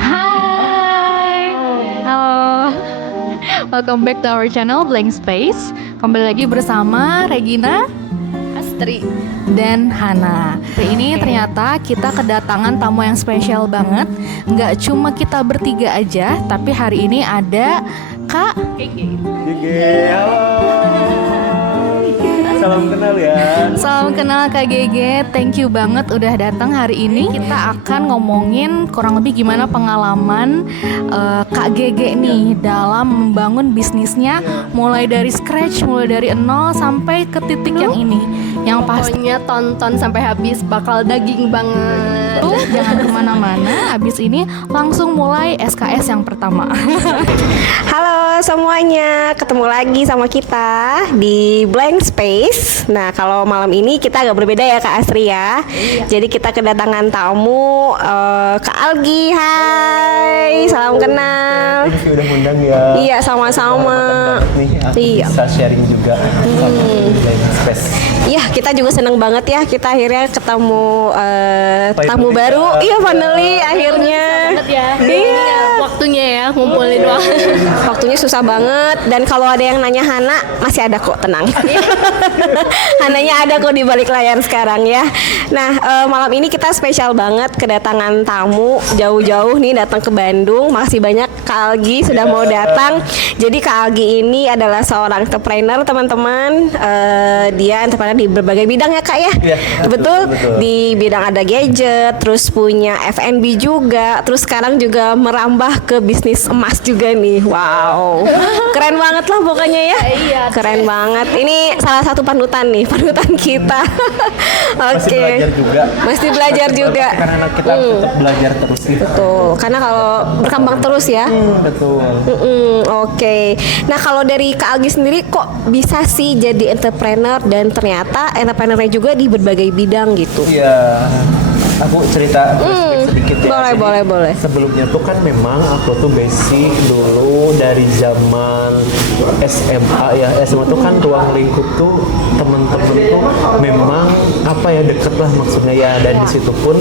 Hai, halo, welcome back to our channel Blank Space. Kembali lagi bersama Regina, Astri, dan Hana. Hari ini ternyata kita kedatangan tamu yang spesial banget. Nggak cuma kita bertiga aja, tapi hari ini ada Kak Gege. Halo. Salam kenal ya. Salam kenal Kak Gege. Thank you banget udah datang hari ini. Kita akan ngomongin kurang lebih gimana pengalaman Kak Gege nih dalam membangun bisnisnya, mulai dari scratch, mulai dari nol sampai ke titik yang ini. Yang pasti Pokoknya tonton sampai habis, bakal daging banget. jangan kemana-mana. Abis ini langsung mulai SKS yang pertama. Halo semuanya, ketemu lagi sama kita di Blank Space. Nah, kalau malam ini kita agak berbeda ya Kak Astri ya. Jadi kita kedatangan tamu Kak Algi. Hai, salam kenal. Thank you udah ngundang ya. Iya, sama-sama. Nih, aku Iya. bisa sharing juga sama Blank Space. Iya, kita juga seneng banget ya. Kita akhirnya ketemu tamu Finally, baru. Kak. Iya, finally akhirnya. Banget ya. Iya. Waktunya ya ngumpulin waktu. Waktunya susah banget. Dan kalau ada yang nanya Hana, masih ada kok, tenang. Hananya ada kok di balik layar sekarang ya. Nah, malam ini kita spesial banget kedatangan tamu jauh-jauh nih datang ke Bandung. Makasih banyak Kak Algi sudah mau datang. Jadi Kak Algi ini adalah seorang entrepreneur teman-teman. Dia entrepreneur di berbagai bidang ya Kak ya. Iya, betul. betul. Di bidang ada gadget, terus punya F&B juga, terus sekarang juga merambah ke bisnis emas juga nih. Wow, keren banget lah pokoknya ya. Iya, Keren banget. Ini salah satu panutan nih, panutan kita. Masih Oke. belajar juga. Masih belajar juga. Karena kita tetap belajar terus nih. Betul. Karena kalau berkembang terus ya. Betul. Oke. Nah, kalau dari Kak Algi sendiri kok bisa sih jadi entrepreneur dan ternyata entrepreneurnya juga di berbagai bidang gitu. Iya. Aku cerita sedikit ya. Boleh. Sebelumnya tuh kan memang aku tuh basic dulu dari zaman SMA ya. SMA tuh kan ruang lingkup tuh temen-temen tuh memang apa ya, deket lah maksudnya ya. Dan di situ pun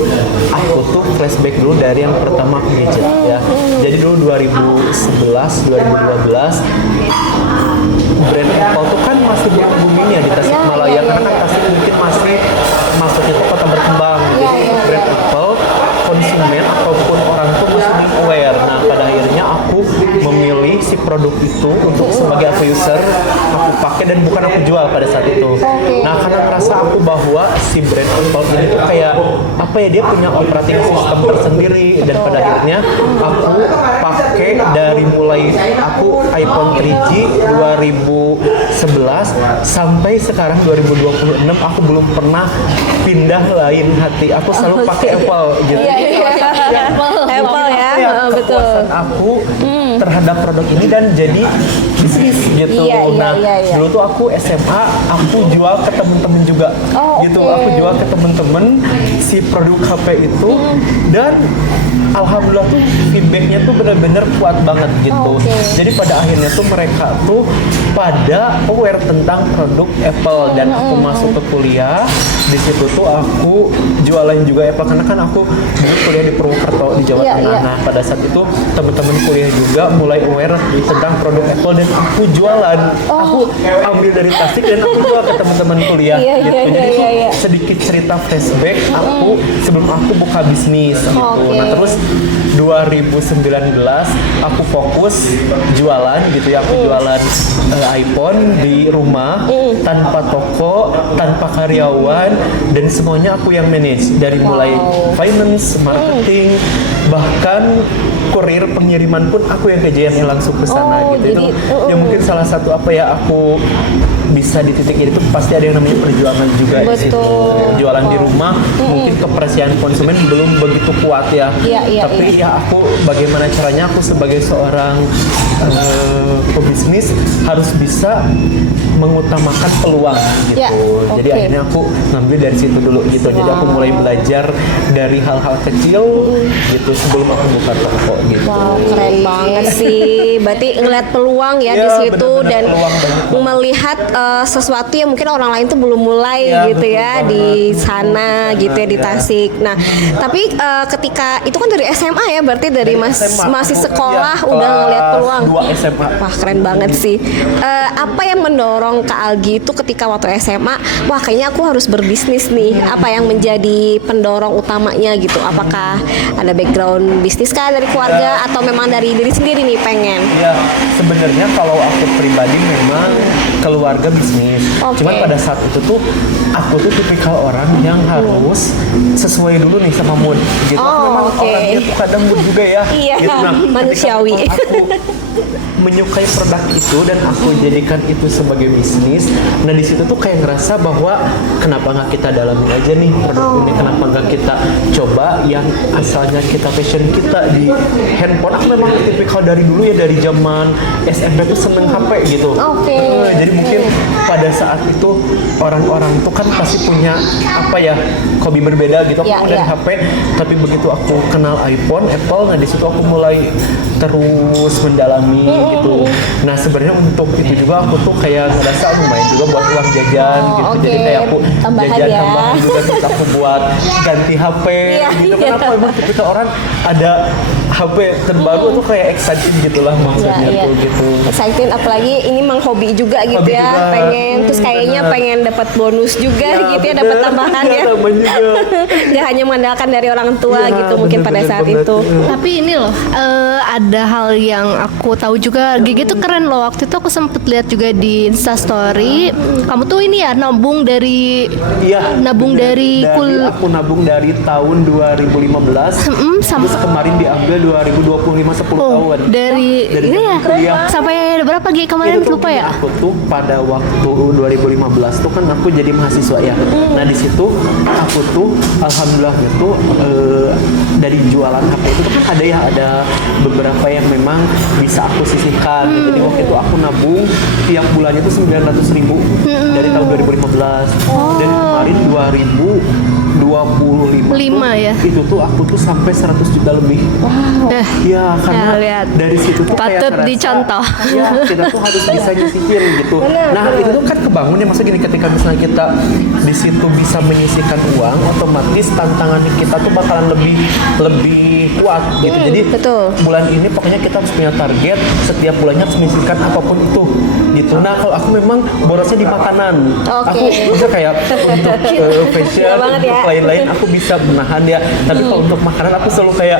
aku tuh flashback dulu dari yang pertama aku gadget ya. Jadi dulu 2011, 2012 brand Apple tuh kan masih belum booming ya di Tasikmalaya, karena kan Tasik mungkin masih masuknya tuh kota berkembang. Jadi brand Apple konsumen ataupun orang tuh masih belum aware. Nah, pada akhirnya aku memilih si produk itu untuk sebagai aku user, aku pakai dan bukan aku jual pada saat itu. Nah, karena merasa aku bahwa si brand Apple ini tuh kayak apa ya, dia punya operating system tersendiri, dan pada akhirnya aku pakai dari mulai aku iPhone 3G 2011 sampai sekarang 2026 aku belum pernah pindah lain hati. Aku selalu pakai Apple gitu. Apple ya. Ya, Betul. kepuasan aku terhadap produk ini dan jadi bisnis gitu. Nah, dulu tuh aku SMA aku jual ke temen-temen juga gitu. Aku jual ke temen-temen si produk HP itu dan alhamdulillah tuh feedbacknya tuh bener-bener kuat banget gitu. Jadi pada akhirnya tuh mereka tuh pada aware tentang produk Apple dan aku masuk ke kuliah. Di situ tuh aku jualan juga Apple karena kan aku dulu kuliah di Purwokerto di Jawa Tengah. Nah, pada saat itu teman-teman kuliah juga mulai aware tentang produk Apple dan aku jualan. Aku ambil dari Tasik dan aku jual ke teman-teman kuliah gitu. Jadi itu sedikit cerita flashback aku sebelum aku buka bisnis gitu. Nah, terus 2019 aku fokus jualan gitu ya. Aku jualan iPhone di rumah tanpa toko, tanpa karyawan, dan semuanya aku yang manage dari mulai finance, marketing, bahkan kurir pengiriman pun aku yang kerjain langsung ke sana gitu. Itu yang mungkin salah satu apa ya, aku bisa di titik itu pasti ada yang namanya perjuangan juga di situ. Jualan di rumah mungkin kepercayaan konsumen belum begitu kuat ya. Tapi ya aku bagaimana caranya aku sebagai seorang pebisnis berbisnis harus bisa mengutamakan peluang gitu. Ya, Jadi oke. akhirnya aku ngambil dari situ dulu gitu. Jadi aku mulai belajar dari hal-hal kecil gitu sebelum aku buka toko gitu. Wow, keren banget sih. Berarti ngeliat peluang ya Iya, di situ bener-bener dan peluang banget. melihat sesuatu yang mungkin orang lain tuh belum mulai Iya, gitu betul ya banget. di sana gitu ya di Iya. Tasik. Nah, tapi ketika itu kan dari SMA ya, berarti dari SMA, masih aku, sekolah iya, udah ngeliat kelas peluang. 2 SMA. Wah, keren banget sih. Apa yang mendorong Kak Algi itu ketika waktu SMA, wah kayaknya aku harus berbisnis nih. Apa yang menjadi pendorong utamanya gitu? Apakah ada background bisnis kah dari keluarga atau memang dari diri sendiri nih pengen? Ya, sebenarnya kalau aku pribadi memang keluarga bisnis. Oke. Cuman pada saat itu tuh aku tuh tipikal orang yang harus sesuai dulu nih sama mood. Gitu. Aku Oh, memang oke. orangnya tuh kadang mood juga ya. Iya, Gitu. Ketika manusiawi. aku menyukai produk itu dan aku jadikan itu sebagai bisnis. Nah di situ tuh kayak ngerasa bahwa kenapa nggak kita dalamin aja nih produk ini, kenapa nggak kita coba yang asalnya kita passion kita di handphone. Aku memang tipikal dari dulu ya, dari zaman SMP tuh seneng HP gitu. Oke. Jadi mungkin pada saat itu orang-orang tuh kan pasti punya apa ya, hobi berbeda gitu. Aku Iya, dari iya. HP, tapi begitu aku kenal iPhone, Apple, nah di situ aku mulai terus mendalami gitu. Nah sebenarnya untuk itu juga aku tuh kayak ngerasa lumayan juga buat uang jajan Oh, gitu. oke. Jadi kayak aku Tambahan jajan ya. tambahan juga, terus aku buat ganti HP Iya, gitu. iya. Kenapa emang tipikal orang ada HP terbaru tuh kayak excited gitulah maksudnya Iya, iya. tuh gitu. Excited apalagi ini memang hobi juga gitu Hobi ya, juga. pengen terus kayaknya Bener. pengen dapat bonus juga Iya, gitu ya, bener. dapat tambahan Iya, ya. tambahan juga. Gak hanya mengandalkan dari orang tua Iya, gitu mungkin pada bener-bener saat banget. itu. Iya. Tapi ini loh, ada hal yang aku tahu juga, Gigi tuh keren loh. Waktu itu aku sempet lihat juga di Instastory, kamu tuh ini ya nabung dari Iya. Nabung bener. dari Aku nabung dari tahun 2015. Terus kemarin diambil 2025 10 tahun. dari Dari ini ya kuliah. sampai berapa Gi kemarin Itu tuh lupa gini, ya? Aku tuh pada waktu 2015 tuh kan aku jadi mahasiswa ya. Nah di situ aku tuh alhamdulillah gitu dari jualan HP itu tuh kan ada beberapa yang memang bisa aku sisihkan. Gitu. Jadi waktu itu aku nabung tiap bulannya tuh 900.000 dari tahun 2015 dan kemarin 2025 Lima tuh, ya? itu tuh aku tuh sampai 100 juta lebih. Dah. Ya karena Nah, lihat. dari situ tuh kayak Patut ngerasa, dicontoh. ya kita tuh harus bisa nyisihin gitu. Nah itu tuh kan kebangun ya, maksudnya gini, ketika misalnya kita di situ bisa menyisihkan uang, otomatis tantangan kita tuh bakalan lebih kuat gitu. Jadi betul. bulan ini pokoknya kita harus punya target, setiap bulannya harus menyisihkan apapun itu gitu. Nah kalau aku memang borosnya di makanan, Oke. aku bisa kayak untuk fashion, Gila banget untuk ya. lain-lain aku bisa menahan ya. Tapi kalau untuk makanan aku selalu kayak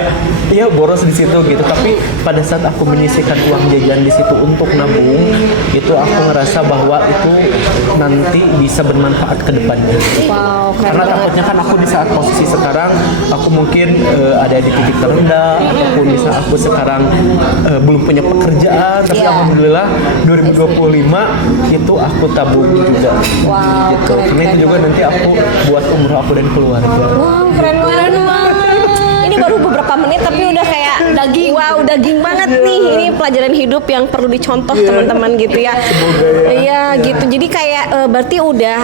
ya boros di situ gitu. Tapi pada saat aku menyisihkan uang jajan di situ untuk nabung, itu aku ngerasa bahwa itu nanti bisa bermanfaat ke depannya. Wow, keren Karena banget. takutnya kan aku di saat posisi sekarang aku mungkin ada di titik terendah, ataupun bisa aku sekarang belum punya pekerjaan, tapi Iya. alhamdulillah 2025 itu aku tabung juga. Wow, Gitu. keren, Karena itu keren juga nanti aku buat umroh aku dan keluarga. Wow, keren banget. Ini baru beberapa menit tapi udah kayak daging. Wow, daging banget nih. Ini pelajaran hidup yang perlu dicontoh teman-teman gitu ya. Iya, gitu. Jadi kayak berarti udah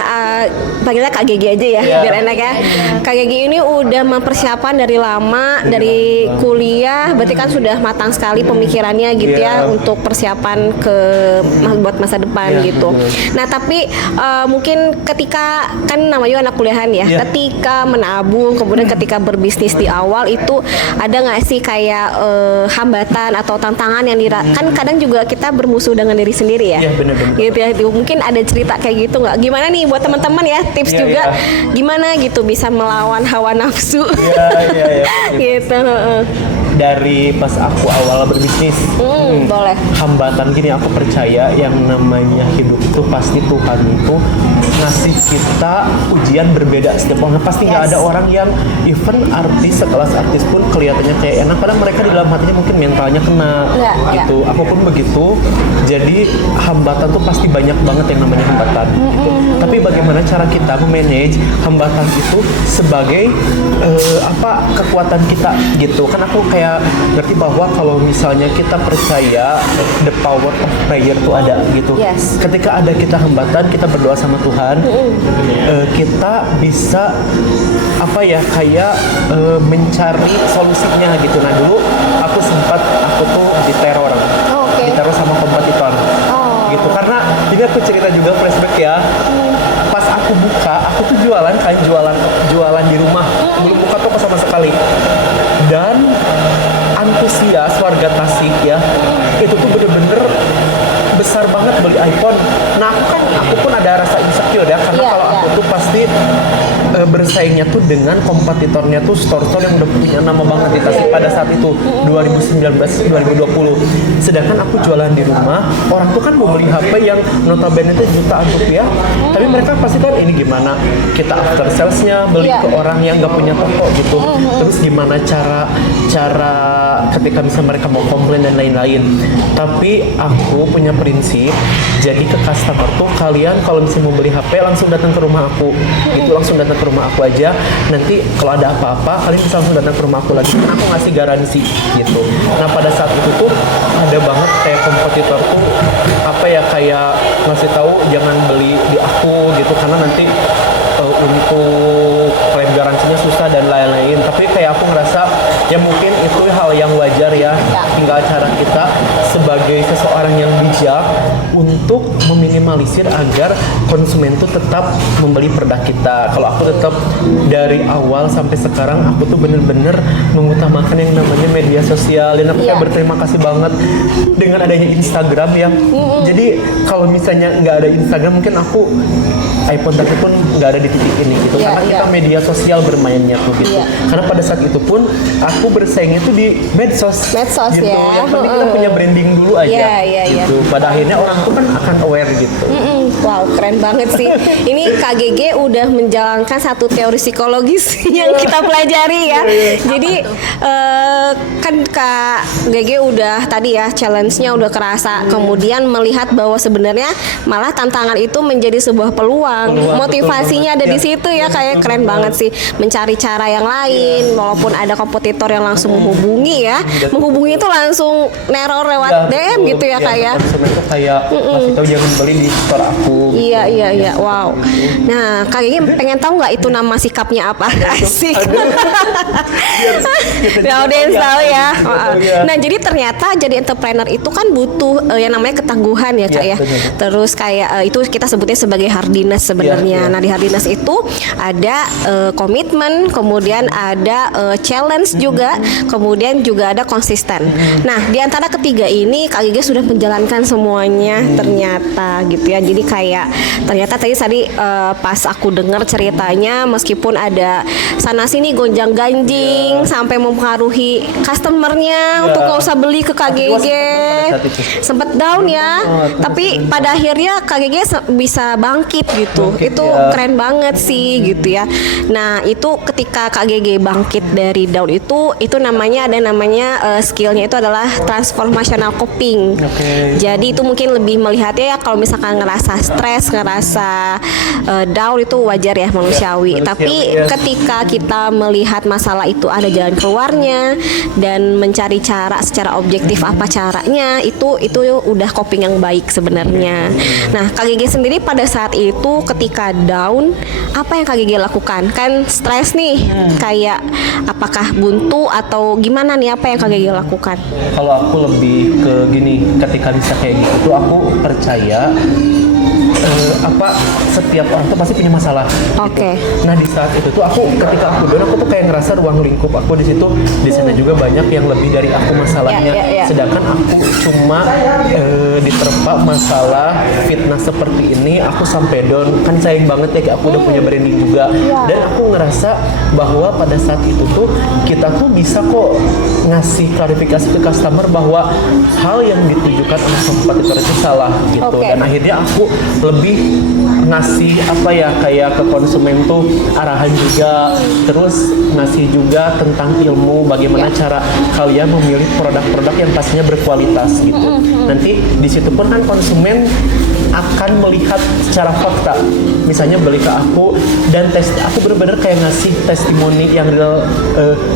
panggilnya Kak Gigi aja ya, Iya. biar enak ya. Kak Gigi ini udah mempersiapkan dari lama, dari kuliah, berarti kan sudah matang sekali pemikirannya gitu ya Iya. untuk persiapan buat masa depan Iya, gitu. betul. Nah, tapi mungkin ketika kan namanya anak kuliahan ya, Iya. ketika menabung kemudian ketika berbisnis di awal itu ada nggak sih kayak hambatan atau tantangan yang kan kadang juga kita bermusuh dengan diri sendiri ya. Iya, benar-benar. Gitu ya. Mungkin ada cerita kayak gitu nggak? Gimana nih buat teman-teman ya, tips Iya, juga iya. gimana gitu bisa melawan hawa nafsu. Iya. Gitu. heeh. Dari pas aku awal berbisnis, Boleh. hambatan gini, aku percaya yang namanya hidup itu pasti Tuhan itu ngasih kita ujian berbeda setiap orang. Pasti nggak Yes. ada orang yang even artis, sekelas artis pun kelihatannya kayak enak, padahal mereka di dalam hatinya mungkin mentalnya kena Iya, gitu. Aku pun begitu. Jadi hambatan tuh pasti banyak banget yang namanya hambatan. Gitu. Tapi bagaimana cara kita memanage hambatan itu sebagai kekuatan kita gitu. Kan aku kayak kayak ngerti bahwa kalau misalnya kita percaya the power of prayer itu ada gitu. Yes. Ketika ada kita hambatan, kita berdoa sama Tuhan, kita bisa apa ya kayak mencari solusinya gitu. Nah dulu aku tuh diteror, diteror sama kompetitor, gitu. Karena ini aku cerita juga flashback ya. Pas aku buka, aku tuh jualan di rumah, belum buka toko sama sekali. Dan antusias warga Tasik ya, itu tuh bener-bener besar banget beli iPhone. Nah aku pun ada rasa insecure ya, karena kalau aku tuh pasti bersaingnya tuh dengan kompetitornya tuh store-store yang udah punya nama banget di Tasik pada saat itu 2019-2020. Sedangkan aku jualan di rumah, orang tuh kan mau beli HP yang notabene itu jutaan rupiah, tapi mereka pasti kan ini gimana kita after salesnya beli ke orang yang gak punya toko gitu. Terus gimana cara ketika misalnya mereka mau komplain dan lain-lain. Tapi aku punya prinsip, jadi ke customer tuh kalian kalau misalnya mau beli HP langsung datang ke rumah aku, gitu, langsung datang ke rumah aku aja. Nanti kalau ada apa-apa kalian bisa langsung datang ke rumah aku lagi, karena aku ngasih garansi gitu. Nah pada saat itu tuh ada banget kayak kompetitor tuh apa ya kayak ngasih tahu jangan beli di aku gitu, karena nanti untuk klaim garansinya susah dan lain-lain. Tapi kayak aku ngerasa ya mungkin itu hal yang wajar ya, tinggal cara kita sebagai seseorang yang bijak untuk meminimalisir agar konsumen itu tetap membeli produk kita. Kalau aku tetap dari awal sampai sekarang aku tuh bener-bener mengutamakan yang namanya media sosial, dan aku kayak berterima kasih banget dengan adanya Instagram ya. Jadi kalau misalnya nggak ada Instagram mungkin aku iPhone tapi pun nggak ada di titik ini gitu, karena kita media sosial bermainnya tuh gitu. Karena pada saat itu pun aku bersaingnya tuh di medsos gitu. Yang penting kita punya branding dulu aja gitu. Pada akhirnya orang tuh kan akan aware gitu. Wow, keren banget sih. Ini KGG udah menjalankan satu teori psikologis yang kita pelajari ya. Jadi kan Kak GG udah tadi ya challenge-nya udah kerasa, kemudian melihat bahwa sebenarnya malah tantangan itu menjadi sebuah peluang. Motivasinya ada di situ ya, kayak keren banget sih. Mencari cara yang lain, walaupun ada kompetitor yang langsung menghubungi ya. Menghubungi itu langsung neror lewat DM gitu ya kayak. Konsumen tuh kayak masih tahu jangan beli di store aku. Iya. Wow. Nah, kayaknya pengen tahu nggak itu nama sikapnya apa? Asik. Ya udah tahu ya. Nah, jadi ternyata jadi entrepreneur itu kan butuh yang namanya ketangguhan ya Kak ya. Terus kayak itu kita sebutnya sebagai hardiness sebenarnya. Nah, di hardiness itu ada komitmen, kemudian ada challenge juga, kemudian juga ada konsisten. Nah, di antara ketiga ini Kak Gigi sudah menjalankan semuanya ternyata gitu ya. Jadi kayak ternyata tadi pas aku dengar ceritanya, meskipun ada sana sini gonjang ganjing sampai mempengaruhi customernya untuk nggak usah beli ke KGG, sempet down ya. Tapi pada akhirnya KGG bisa bangkit gitu. Itu keren banget sih gitu ya. Nah itu ketika KGG bangkit dari down itu namanya skillnya itu adalah transformational coping. Jadi itu mungkin lebih melihatnya ya kalau misalkan ngerasa stres, ngerasa down itu wajar ya, manusiawi. Tapi ketika kita melihat masalah itu ada jalan keluarnya dan mencari cara secara objektif apa caranya, itu udah coping yang baik sebenarnya. Nah KGG sendiri pada saat itu ketika down, apa yang KGG lakukan? Kan stres nih, kayak apakah buntu atau gimana nih, apa yang KGG lakukan? Kalau aku lebih ke gini, ketika bisa kayak gitu aku percaya setiap orang tuh pasti punya masalah. Gitu. Nah di saat itu tuh ketika aku down, aku tuh kayak ngerasa ruang lingkup aku di situ, di sana juga banyak yang lebih dari aku masalahnya. Sedangkan aku cuma diterpa masalah fitnah seperti ini, aku sampai down. Kan sayang banget ya, aku udah punya branding juga. Dan aku ngerasa bahwa pada saat itu tuh kita tuh bisa kok ngasih klarifikasi ke customer bahwa hal yang ditujukan oleh kompetitor itu salah gitu. Dan akhirnya aku lebih ngasih kayak ke konsumen tuh arahan juga, terus ngasih juga tentang ilmu bagaimana cara kalian memilih produk-produk yang pastinya berkualitas gitu. Nanti di situ pun kan konsumen akan melihat secara fakta, misalnya beli ke aku dan aku bener-bener kayak ngasih testimoni yang real,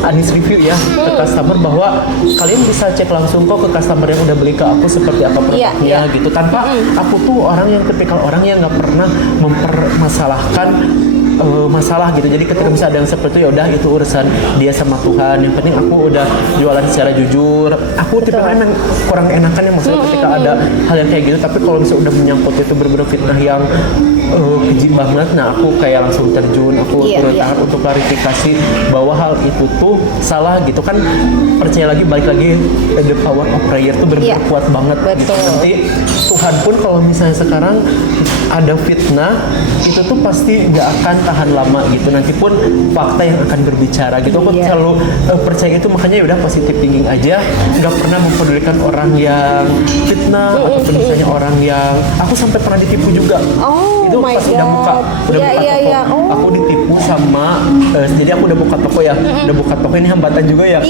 honest review ya ke customer, bahwa kalian bisa cek langsung kok ke customer yang udah beli ke aku seperti apa produknya gitu, tanpa aku tuh orang yang tipikal orang yang nggak pernah mempermasalahkan masalah gitu. Jadi ketika bisa ada yang seperti itu, ya udah itu urusan dia sama Tuhan, yang penting aku udah jualan secara jujur. Aku tipikal emang kurang enakan ya maksudnya ketika ada hal yang kayak gitu, tapi kalau misalnya udah menyangkut itu bener-bener fitnah yang keji banget, nah aku kayak langsung terjun, aku turun tangan untuk klarifikasi bahwa hal itu tuh salah gitu kan. Percaya lagi, balik lagi, the power of prayer tuh bener-bener kuat banget gitu. Nanti Tuhan pun kalau misalnya sekarang ada fitnah itu tuh pasti nggak akan tahan lama gitu, nanti pun fakta yang akan berbicara gitu. Aku selalu percaya itu, makanya ya udah positive thinking aja, nggak pernah mempedulikan orang yang fitnah ataupun misalnya orang yang aku sampai pernah ditipu juga. Itu pas udah buka toko, aku ditipu sama jadi aku udah buka toko ya, udah buka toko, ini hambatan juga ya.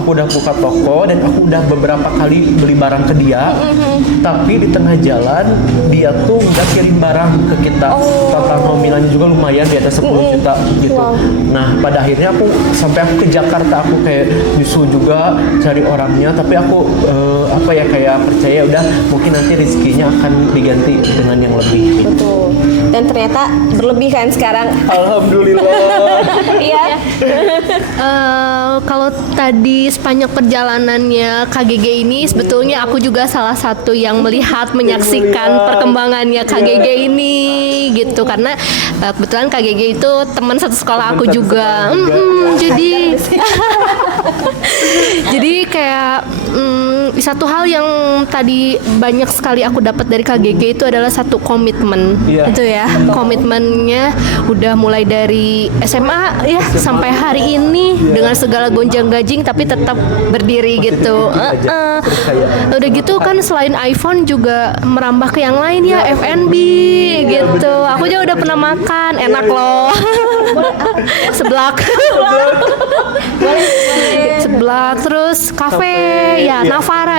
Aku udah buka toko dan aku udah beberapa kali beli barang ke dia, tapi di tengah jalan dia tuh nggak kirim barang ke kita. Total nominalnya juga lumayan di atas 10 juta gitu. Nah pada akhirnya aku ke Jakarta, aku kayak nyusul juga cari orangnya, tapi aku kayak percaya udah mungkin nanti rezekinya akan diganti dengan yang lebih. Betul. Dan ternyata berlebih kan sekarang. Alhamdulillah. Iya. Kalau tadi sepanjang perjalanannya KGG ini, sebetulnya aku juga salah satu yang menyaksikan perkembangannya KGG ini gitu, karena kebetulan KGG itu teman satu sekolah aku juga. Jadi kayak satu hal yang tadi banyak sekali aku dapat dari KGG itu adalah satu komitmen. Itu ya, komitmennya udah mulai dari SMA ya sampai hari ini dengan segala gonjang-ganjing tapi tetap berdiri gitu. Udah gitu kan selain iPhone juga merambah ke yang lain ya, F&B gitu. Aku juga udah pernah makan, enak loh. Seblak. Seblak, terus kafe ya, Navara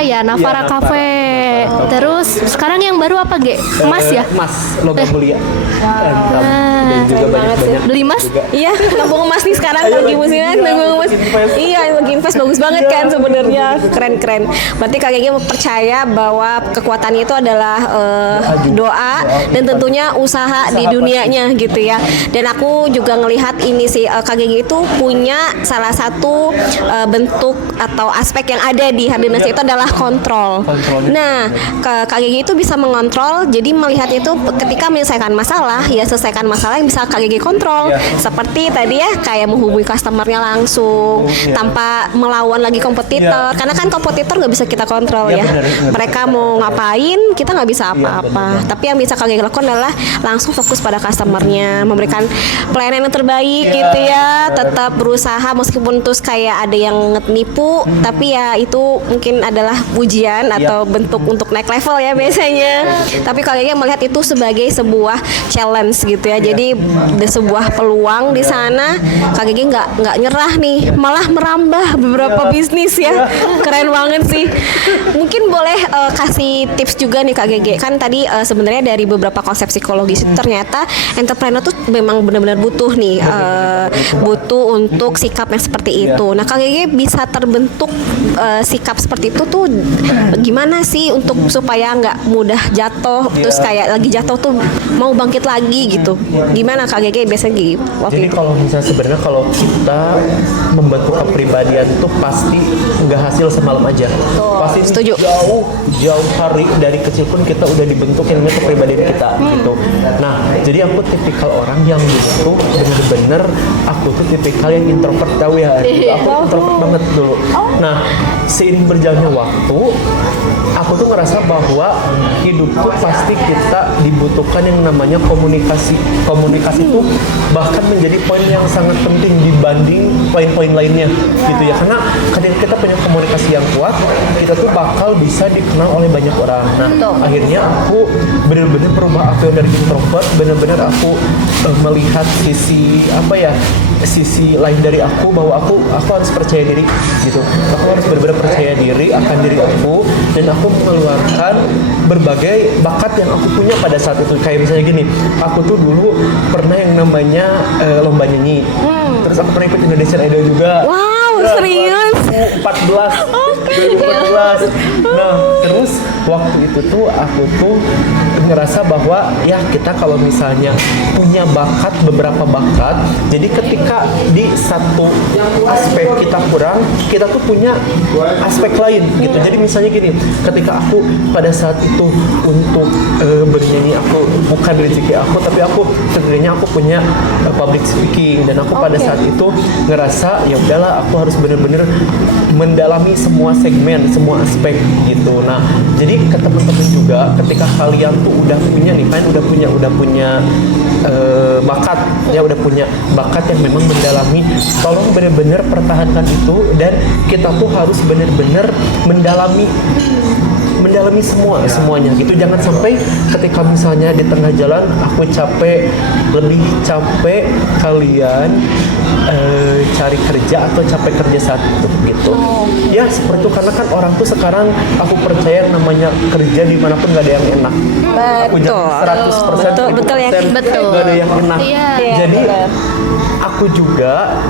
Cafe. Terus sekarang yang baru apa, Ge? Emas ya? Emas, logam mulia. Dan juga banyak beli emas? Iya, nabung emas nih sekarang lagi musimnya nabung emas. Iya, lagi invest bagus banget kan sebenarnya, keren. Berarti KGG percaya bahwa kekuatannya itu adalah doa dan tentunya usaha di dunianya gitu ya. Dan aku juga ngelihat ini sih, KGG itu punya salah satu bentuk atau aspek yang ada di Hardiness itu adalah kontrol. Nah, KGG itu bisa mengontrol, jadi melihat itu ketika menyelesaikan masalah, ya selesaikan masalah yang bisa KGG kontrol. Seperti tadi ya, kayak menghubungi customernya langsung tanpa melawan lagi kompetitor. Karena kan kompetitor nggak bisa kita kontrol ya. Mereka mau ngapain, kita nggak bisa apa-apa. Tapi yang bisa KGG lakukan adalah langsung fokus pada customernya, memberikan pelayanan yang terbaik gitu ya. Tetap berusaha meskipun terus kayak ada yang nipu, tapi ya itu mungkin adalah ujian atau bentuk untuk naik level ya biasanya. Tapi KGG melihat itu sebagai sebuah challenge gitu ya. Jadi ada sebuah peluang di sana. KGG nggak nyerah nih, malah merambah beberapa bisnis ya. Keren banget sih. Mungkin boleh kasih tips juga nih KGG. Kan tadi sebenarnya dari beberapa konsep psikologis ternyata entrepreneur tuh memang benar-benar butuh nih butuh untuk sikap yang seperti itu. Nah, KGG bisa terbentuk sikap seperti itu tuh gimana sih untuk supaya nggak mudah jatuh, terus kayak lagi jatuh tuh mau bangkit lagi gitu. Gimana KGG biasanya gitu? Jadi kalau misalnya sebenarnya kalau kita membentuk kepribadian itu pasti nggak hasil semalam aja. Pasti setuju. Jauh hari dari kecil pun kita udah dibentuk yang namanya kepribadian kita gitu. Nah, jadi aku tipikal orang yang gitu bener-bener aku tuh tipikal yang introvert, tahu ya. Aku introvert banget dulu. Nah, seiring berjalannya waktu, aku tuh ngerasa bahwa hidup tuh pasti kita dibutuhkan yang namanya komunikasi. Komunikasi tuh bahkan menjadi poin yang sangat penting dibanding poin-poin lainnya gitu ya. Karena ketika kita punya komunikasi yang kuat, kita tuh bakal bisa dikenal oleh banyak orang. Nah, akhirnya aku benar-benar berubah, aku dari introvert benar-benar aku melihat sisi lain dari aku, bahwa aku harus percaya diri gitu. Aku harus benar-benar percaya diri akan diri aku, dan aku mengeluarkan berbagai bakat yang aku punya pada saat itu. Kayak misalnya gini, aku tuh dulu pernah yang namanya lomba nyanyi. Terus aku pernah ikut Indonesian Idol juga. Wow, serius? 2014. Nah, terus waktu itu tuh aku tuh ngerasa bahwa ya kita kalau misalnya punya bakat, beberapa bakat, jadi ketika di satu aspek kita kurang, kita tuh punya aspek lain gitu. Jadi misalnya gini, ketika aku pada saat itu untuk bernyanyi, aku bukan rezeki aku, tapi aku sebenarnya aku punya public speaking, dan aku pada saat itu ngerasa ya udahlah, aku harus bener-bener mendalami semua segmen, semua aspek gitu. Nah, jadi ke teman-teman juga, ketika kalian tuh udah punya nih, kan udah punya bakat, ya udah punya bakat yang memang mendalami, tolong bener-bener pertahankan itu, dan kita tuh harus bener-bener mendalami semuanya gitu. Jangan sampai ketika misalnya di tengah jalan aku capek, lebih capek kalian cari kerja atau capek kerja saat itu gitu. Ya seperti itu, karena kan orang tuh sekarang aku percaya namanya kerja dimanapun gak ada yang enak. Aku jadi 100% betul ya, betul. Gak ada yang enak. Jadi aku juga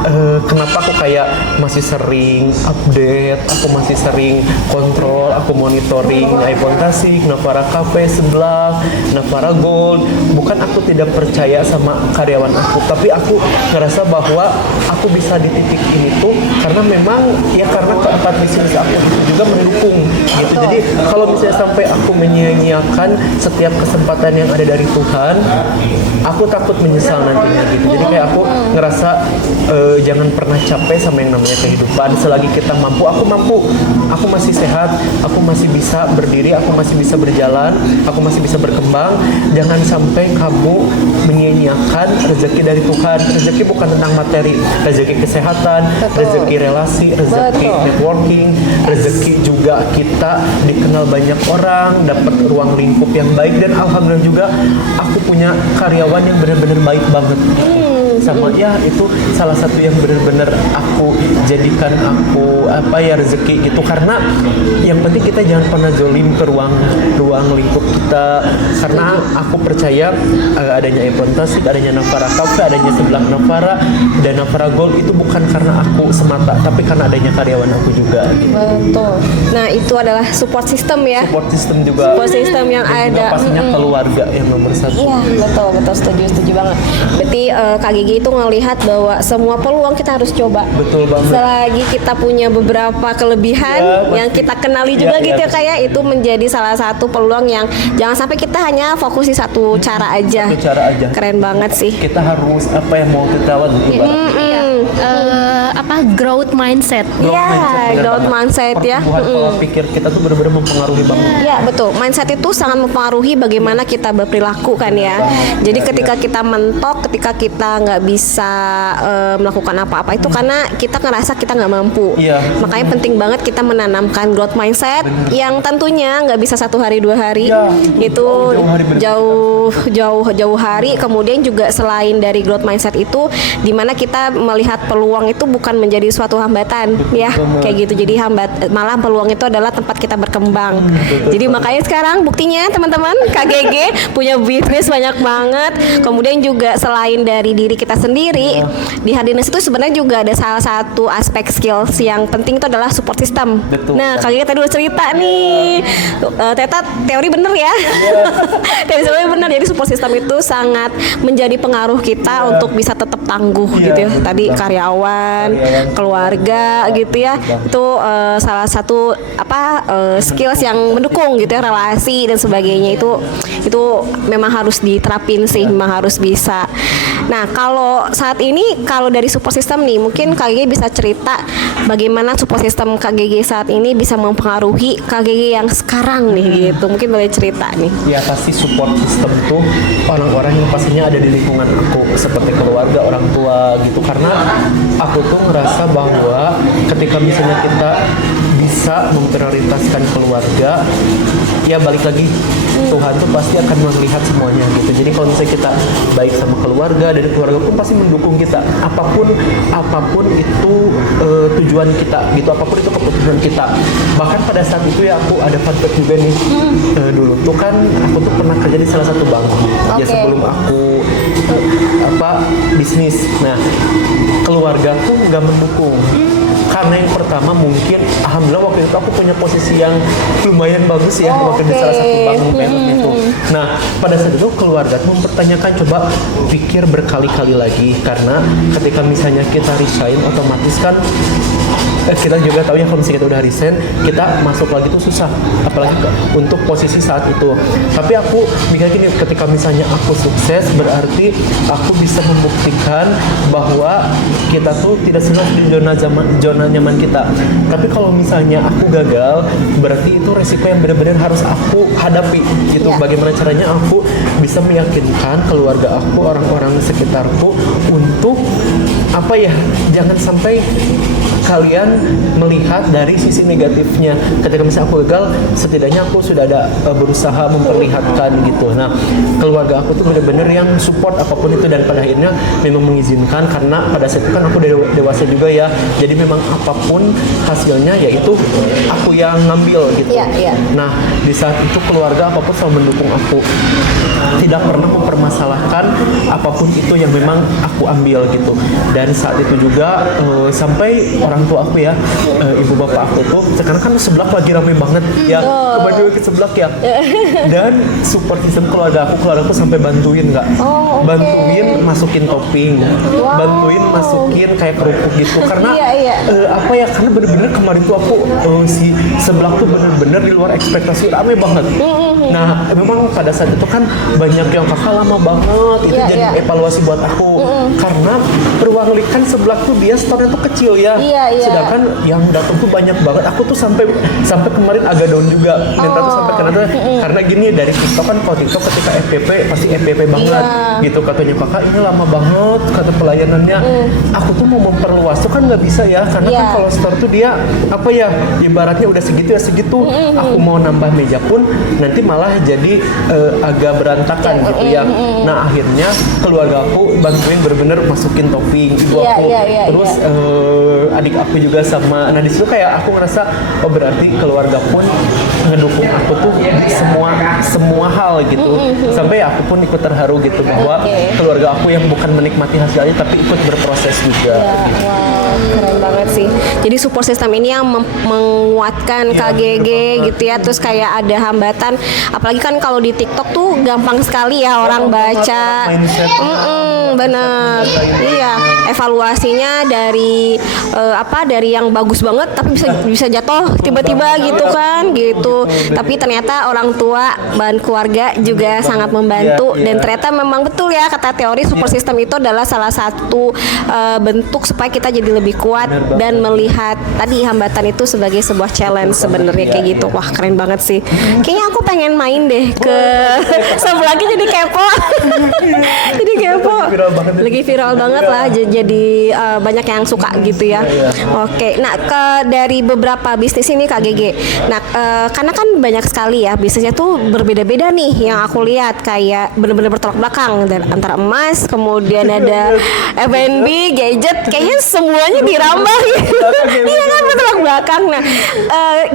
kenapa aku kayak masih sering update, aku masih sering kontrol, aku monitoring iPhone Tasik, Navara Cafe sebelah, Navara Gold. Bukan aku tidak percaya sama karyawan aku, tapi aku ngerasa bahwa aku bisa di titik ini tuh karena memang ya karena keempat bisnis aku itu juga mendukung gitu. Jadi kalau misalnya sampai aku menyia-nyiakan setiap kesempatan yang ada dari Tuhan, aku takut menyesal nantinya gitu. Jadi kayak aku ngerasa jangan pernah capek sama yang namanya kehidupan. Selagi kita mampu, aku masih sehat, aku masih bisa berdiri, aku masih bisa berjalan, aku masih bisa berkembang. Jangan sampai kamu menyia-nyiakan rezeki dari Tuhan. Rezeki bukan tentang materi, rezeki kesehatan, rezeki relasi, rezeki networking, rezeki juga kita dikenal banyak orang, dapat ruang lingkup yang baik, dan alhamdulillah juga aku punya karyawan yang benar-benar baik banget. Sama ya itu salah satu yang benar-benar aku jadikan aku rezeki gitu, karena yang penting kita jangan pernah zolim ke ruang lingkup kita, karena aku percaya adanya iPhone Tasik, adanya Navara Cafe, adanya sebelah Navara dan Navara Gold itu bukan karena aku semata, tapi karena adanya karyawan aku juga. Betul. Nah itu adalah support system ya. Support system juga. Support system yang dan ada. Juga pastinya keluarga yang nomor satu. Iya betul setuju banget. Berarti Kak Gigi itu ngelihat bahwa semua peluang kita harus coba. Betul banget. Selagi kita punya beberapa kelebihan yang kita kenali juga gitu ya, kayak itu menjadi salah satu peluang yang jangan sampai kita hanya fokus di satu cara aja. Keren banget sih. Kita harus mau kita lawan Growth mindset. Growth mindset ya. Pola pikir kita tuh benar-benar mempengaruhi banget. Ya betul. Mindset itu sangat mempengaruhi bagaimana kita berperilaku kan ya. Jadi ketika kita mentok, ketika kita nggak bisa melakukan apa-apa itu karena kita ngerasa kita nggak mampu. Makanya penting banget kita menanamkan growth mindset yang tentunya nggak bisa 1 hari 2 hari. Itu jauh hari. Kemudian juga selain dari growth mindset itu, dimana kita melihat peluang itu bukan menjadi suatu hambatan ya, kayak gitu. Jadi malah peluang itu adalah tempat kita berkembang. Jadi makanya sekarang buktinya teman-teman, KGG punya bisnis banyak banget. Kemudian juga selain dari diri kita sendiri, di Hardiness itu sebenarnya juga ada salah satu aspek skills yang penting itu adalah support system. Nah KGG tadi udah cerita nih, Teta teori bener ya. Teori bener. Jadi support system itu sangat menjadi pengaruh kita untuk bisa tetap tangguh gitu ya. Tadi karyawan, keluarga gitu ya. Itu salah satu skills yang mendukung gitu ya, relasi dan sebagainya itu memang harus diterapin sih, memang harus bisa. Nah, kalau saat ini kalau dari support system nih, mungkin KGG bisa cerita bagaimana support system KGG saat ini bisa mempengaruhi KGG yang sekarang nih gitu. Mungkin boleh cerita nih. Ya pasti support system tuh orang-orang yang pastinya ada di lingkungan aku, seperti keluarga, orang tua gitu. Karena aku tuh ngerasa bahwa ketika misalnya kita bisa memprioritaskan keluarga, ya balik lagi Tuhan tuh pasti akan melihat semuanya gitu. Jadi kalau misalnya kita baik sama keluarga, dan keluarga pun pasti mendukung kita apapun itu tujuan kita gitu, apapun itu keputusan kita. Bahkan pada saat itu ya aku ada fun fact juga nih. Dulu tuh kan aku tuh pernah kerja di salah satu bank ya sebelum aku bisnis. Nah, keluarga tuh nggak mendukung. Karena yang pertama mungkin alhamdulillah waktu itu aku punya posisi yang lumayan bagus ya waktu di salah satu bank itu. Nah, pada saat itu keluarga tuh mempertanyakan, coba pikir berkali-kali lagi, karena ketika misalnya kita resign otomatis kan kita juga tahu ya kalau misalnya kita udah resign, kita masuk lagi tuh susah, apalagi untuk posisi saat itu. Tapi aku mikir gini, ketika misalnya aku sukses berarti aku bisa membuktikan bahwa kita tuh tidak selalu di zona nyaman kita. Tapi kalau misalnya aku gagal, berarti itu resiko yang benar-benar harus aku hadapi gitu. Bagaimana caranya aku bisa meyakinkan keluarga aku, orang-orang sekitarku untuk jangan sampai kalian melihat dari sisi negatifnya. Ketika misalnya aku gagal, setidaknya aku sudah ada berusaha memperlihatkan gitu. Nah, keluarga aku tuh benar-benar yang support apapun itu, dan pada akhirnya memang mengizinkan, karena pada saat itu kan aku udah dewasa juga ya. Jadi memang apapun hasilnya yaitu aku yang ngambil gitu. Nah, di saat itu keluarga apapun selalu mendukung aku. Tidak pernah mempermasalahkan apapun itu yang memang aku ambil gitu. Dan saat itu juga sampai orang tua aku ya, ibu bapak aku tuh sekarang kan sebelah lagi rame banget ya, kembali ke sebelah ya. Dan support system keluarga aku sampai bantuin bantuin masukin topping, bantuin masukin kayak kerupuk gitu, karena karena bener-bener kemarin tuh aku si sebelah tuh bener-bener di luar ekspektasi, rame banget. Nah, memang pada saat itu kan banyak yang kakak lama banget, itu jadi evaluasi buat aku, karena Ruang Lik kan sebelah tuh dia store-nya tuh kecil ya, sedangkan yang datang tuh banyak banget. Aku tuh sampai kemarin agak down juga, minta tuh sampai karena gini, dari TikTok kan, kalau TikTok ketika FPP pasti FPP banget gitu, katanya kakak ini lama banget kata pelayanannya. Aku tuh mau memperluas tuh kan nggak bisa ya, karena kan kalau store tuh dia ibaratnya udah segitu ya segitu. Aku mau nambah meja pun nanti malah jadi agak berantakan gitu ya. Nah, akhirnya keluarga aku bantuin bener-bener masukin topping, ibu aku, terus adik aku juga sama. Nah, di situ kayak aku ngerasa berarti keluarga pun ngedukung aku tuh semua hal gitu. Sampai aku pun ikut terharu gitu bahwa keluarga aku yang bukan menikmati hasilnya tapi ikut berproses juga gitu. Keren banget sih. Jadi support system ini yang menguatkan KGG gitu ya. Terus kayak ada hambatan, apalagi kan kalau di TikTok tuh gampang sekali ya orang baca. Bener. Iya, evaluasinya dari dari yang bagus banget tapi bisa jatuh tiba-tiba gitu kan gitu. Tapi ternyata orang tua dan keluarga juga sangat membantu, dan ternyata memang betul ya kata teori support system itu adalah salah satu bentuk supaya kita jadi lebih kuat dan melihat tadi hambatan itu sebagai sebuah challenge sebenarnya kayak gitu. Wah, keren banget sih. Kayaknya aku pengen main deh ke sebelah lagi, jadi kepo. Jadi kepo. Lagi viral banget lah, jadi banyak yang suka gitu ya. Oke. Nah, dari beberapa bisnis ini Kak Gege. Nah, karena kan banyak sekali ya bisnisnya tuh berbeda-beda nih yang aku lihat, kayak bener-bener bertolak belakang antara emas, kemudian ada F&B, gadget, kayaknya semuanya dirambah gitu. Iya kan, bertolak belakang. Nah,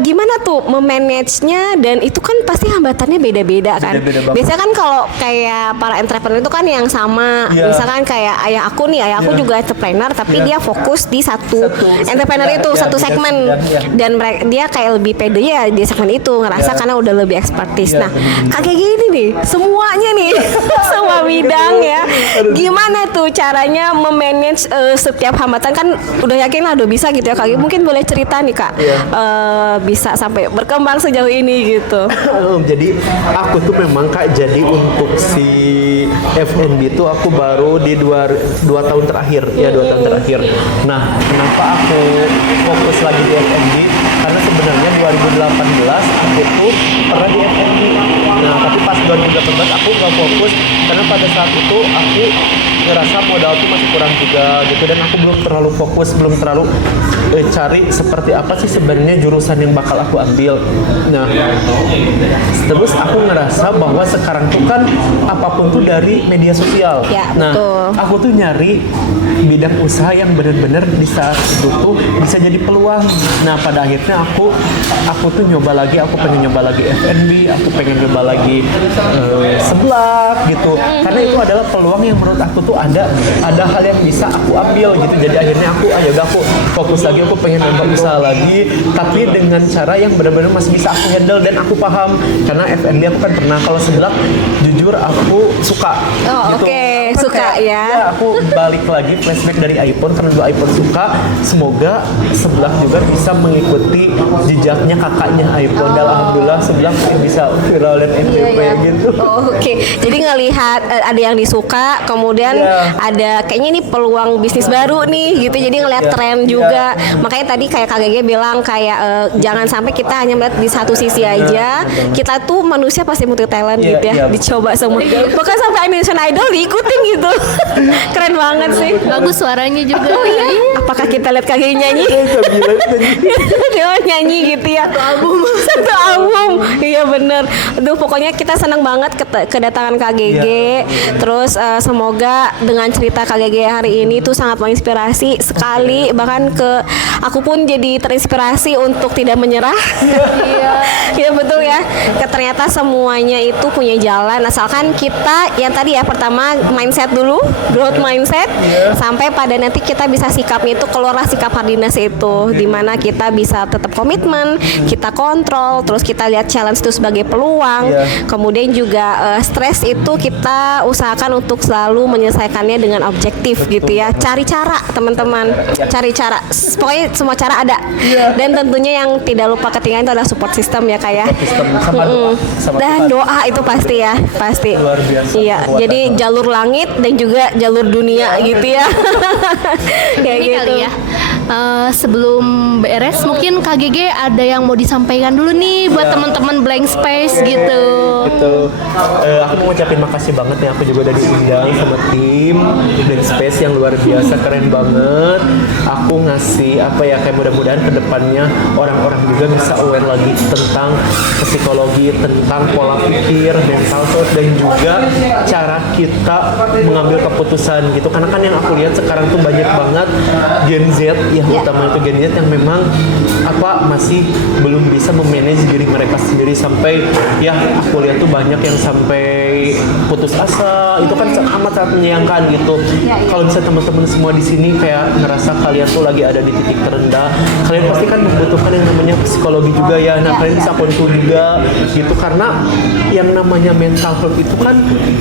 gimana tuh memanagenya, dan itu kan pasti hambatannya beda-beda kan. Biasanya kan kalau kayak para entrepreneur itu kan yang sama, misalkan kayak ayah aku juga entrepreneur tapi dia fokus di satu entrepreneur itu, satu segmen, dan dia kayak lebih pede ya di segmen itu, ngerasa karena udah lebih ekspertis. Nah, Kak Gege ini nih semuanya nih semua bidang ya. Gimana tuh caranya memanage setiap hambatan, kan udah yakin lah udah bisa gitu ya Kak Gege. Mungkin boleh cerita nih Kak, bisa sampai berkembang sejauh ini gitu. Jadi aku tuh memang Kak, jadi untuk si F&B itu aku baru di 2 tahun terakhir ya, 2 tahun terakhir. Nah, kenapa aku fokus lagi di F&B? Karena sebenarnya 2018 aku tuh pernah di F&B. Nah, tapi pas 2018 aku nggak fokus karena pada saat itu aku ngerasa modal tuh masih kurang juga gitu, dan aku belum terlalu fokus, belum terlalu cari seperti apa sih sebenarnya jurusan yang bakal aku ambil. Nah, terus aku ngerasa bahwa sekarang tuh kan apapun tuh dari media sosial. Ya, nah, betul. aku tuh nyari bidang usaha yang benar-benar di saat itu tuh bisa jadi peluang. Nah, pada akhirnya aku tuh nyoba lagi, aku pengen nyoba lagi F&B, aku pengen nyoba lagi seblak gitu. Karena itu adalah peluang yang menurut aku tuh ada hal yang bisa aku ambil gitu. Jadi akhirnya aku fokus lagi, aku pengen nyoba usaha lagi, tapi dengan cara yang benar-benar masih bisa aku handle dan aku paham. Karena F&B aku kan pernah, kalau seblak jujur aku suka. Oh, gitu. oke. Suka ya. Aku balik lagi flashback dari iPhone karena dulu iPhone suka. Semoga seblak juga bisa mengikuti jejaknya kakaknya iPhone. Dan alhamdulillah seblak bisa viral dan FYP gitu. Oh, oke. Jadi ngelihat ada yang disuka, kemudian ada kayaknya ini peluang bisnis baru nih gitu. Jadi ngelihat tren juga. Makanya tadi kayak Kak Gege bilang kayak jangan sampai kita hanya melihat di satu sisi aja. Kita tuh manusia pasti multi talent gitu ya. Dicoba semua. Bahkan sampai Indonesian Idol diikutin gitu. Keren banget sih. Bagus suaranya juga. Oh iya. Apakah kita lihat Kak Gege nyanyi? Dia nyanyi gitu ya. Satu album. Iya bener. Aduh, pokoknya kita senang banget kedatangan Kak Gege. Terus semoga dengan cerita Kak Gege hari ini tuh sangat menginspirasi sekali. Bahkan aku pun jadi terinspirasi untuk tidak menyerah. Iya betul ya. Ternyata semuanya itu punya jalan. Asalkan kita yang tadi ya, pertama mindset dulu, growth mindset, sampai pada nanti kita bisa sikapnya itu keluarlah sikap hardiness itu, dimana kita bisa tetap komitmen, kita kontrol, terus kita lihat challenge itu sebagai peluang. Kemudian juga stres itu kita usahakan untuk selalu menyelesaikannya dengan objektif gitu ya. Cari cara teman-teman, cari cara. Pokoknya semua cara ada. Dan tentunya yang tidak lupa ketinggalan itu adalah support system ya Kak ya. Dan doa itu pasti ya, pasti. Luar biasa. Iya, jadi jalur langit dan juga jalur dunia gitu ya. Kayak Ini gitu. kali ya. Sebelum beres mungkin Kak Gege ada yang mau disampaikan dulu nih buat teman-teman Blank Space gitu. Gitu. Aku mau ngucapin makasih banget ya, aku juga udah diundang sama tim Blank Space yang luar biasa, keren banget. Aku ngasih apa ya, kayak mudah-mudahan kedepannya orang-orang juga bisa aware lagi tentang psikologi, tentang pola pikir, mental health, dan juga cara kita mengambil keputusan gitu. Karena kan yang aku lihat sekarang tuh banyak banget Gen Z ya, utama itu Gen Z yang memang masih belum bisa memanage diri mereka sendiri, sampai ya aku lihat tuh banyak yang sampai putus asa. Itu kan amat sangat menyayangkan gitu. Kalau bisa teman-teman semua di sini kayak ngerasa kalian tuh lagi ada di titik terendah, kalian pasti kan membutuhkan yang namanya psikologi juga ya. Nah, kalian bisa konsul juga gitu, karena yang namanya mental health itu kan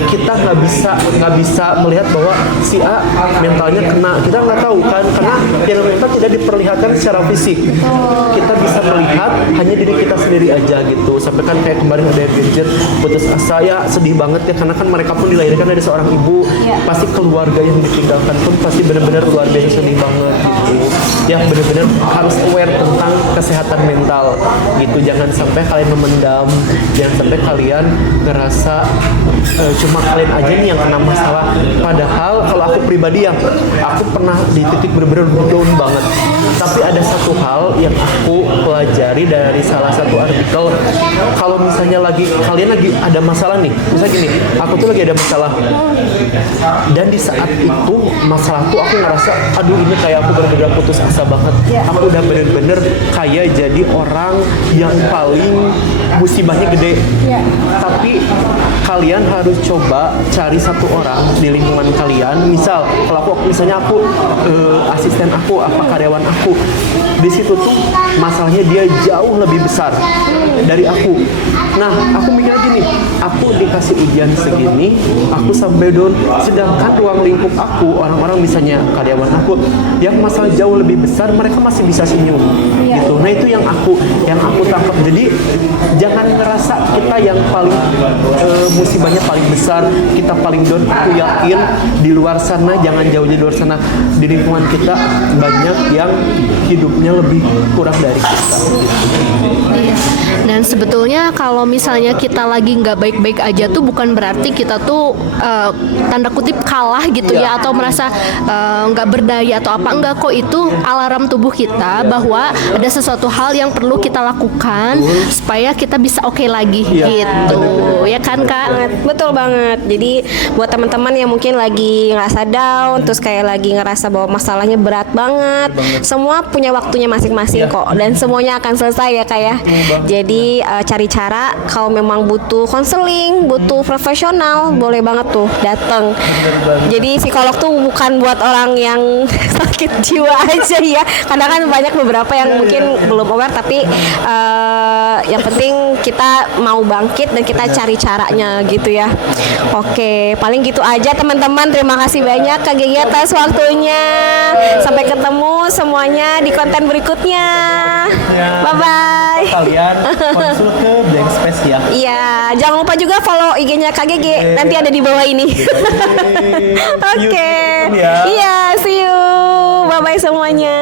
kita nggak bisa melihat bahwa si A mentalnya kena, kita nggak tahu kan, karena yang mental tidak diperlihatkan secara fisik. Kita bisa melihat hanya diri kita sendiri aja gitu. Sampai kan kayak kemarin ada yang gadget putus asa ya, sedih banget ya, karena kan mereka pun dilahirkan dari seorang ibu. Pasti keluarga yang ditinggalkan pun pasti benar-benar luar biasa sedih banget gitu. Yang benar-benar harus aware tentang kesehatan mental gitu. Jangan sampai kalian memendam, jangan sampai kalian ngerasa cuma kalian aja nih yang kena masalah. Padahal kalau aku pribadi ya, aku pernah di titik benar-benar down banget. Tapi ada satu hal yang aku pelajari dari salah satu artikel, kalau misalnya kalian lagi ada masalah nih, misalnya gini, aku tuh lagi ada masalah, dan di saat itu masalah tuh aku ngerasa, aduh ini kayak aku benar-benar putus asa banget. Aku udah bener-bener kayak jadi orang yang paling musibahnya gede. Tapi kalian harus coba cari satu orang di lingkungan kalian. Misal kalau misalnya aku asisten aku, karyawan aku, di situ tuh masalahnya dia jauh lebih besar dari aku. Nah, aku mikir gini, aku dikasih ujian segini, aku sampai down, sedangkan ruang lingkup aku, orang-orang misalnya karyawan aku yang masalah jauh lebih besar, mereka masih bisa senyum gitu. Nah, itu yang aku tangkap. Jadi jangan ngerasa kita yang paling musibahnya paling besar, kita paling down, aku yakin di luar sana, jangan jauh di luar sana, di lingkungan kita banyak yang hidupnya lebih kurang dari kita. Iya. Dan sebetulnya kalau misalnya kita lagi nggak baik-baik aja tuh bukan berarti kita tuh tanda kutip kalah gitu ya, atau merasa nggak berdaya atau apa. Enggak kok, itu alarm tubuh kita bahwa ada sesuatu hal yang perlu kita lakukan supaya kita bisa oke lagi gitu. Ya kan Kak? Betul banget. Jadi buat teman-teman yang mungkin lagi ngerasa down, terus kayak lagi ngerasa bahwa masalahnya berat banget, semua punya waktunya masing-masing kok, dan semuanya akan selesai ya Kak ya. Jadi cari cara, kalau memang butuh konseling, butuh profesional, boleh banget tuh datang. Jadi psikolog tuh bukan buat orang yang sakit jiwa aja ya, karena kan banyak beberapa yang mungkin belum aware, tapi yang penting kita mau bangkit dan kita cari caranya gitu ya. Oke, paling gitu aja teman-teman. Terima kasih banyak Kak Gege atas waktunya. Sampai ketemu semuanya di konten berikutnya. Bye bye. Kalian konsul ke Blank Space ya. Iya, jangan lupa juga follow IG-nya Kak Gege. Nanti ada di bawah ini. Oke. Iya, see you. Bye bye semuanya.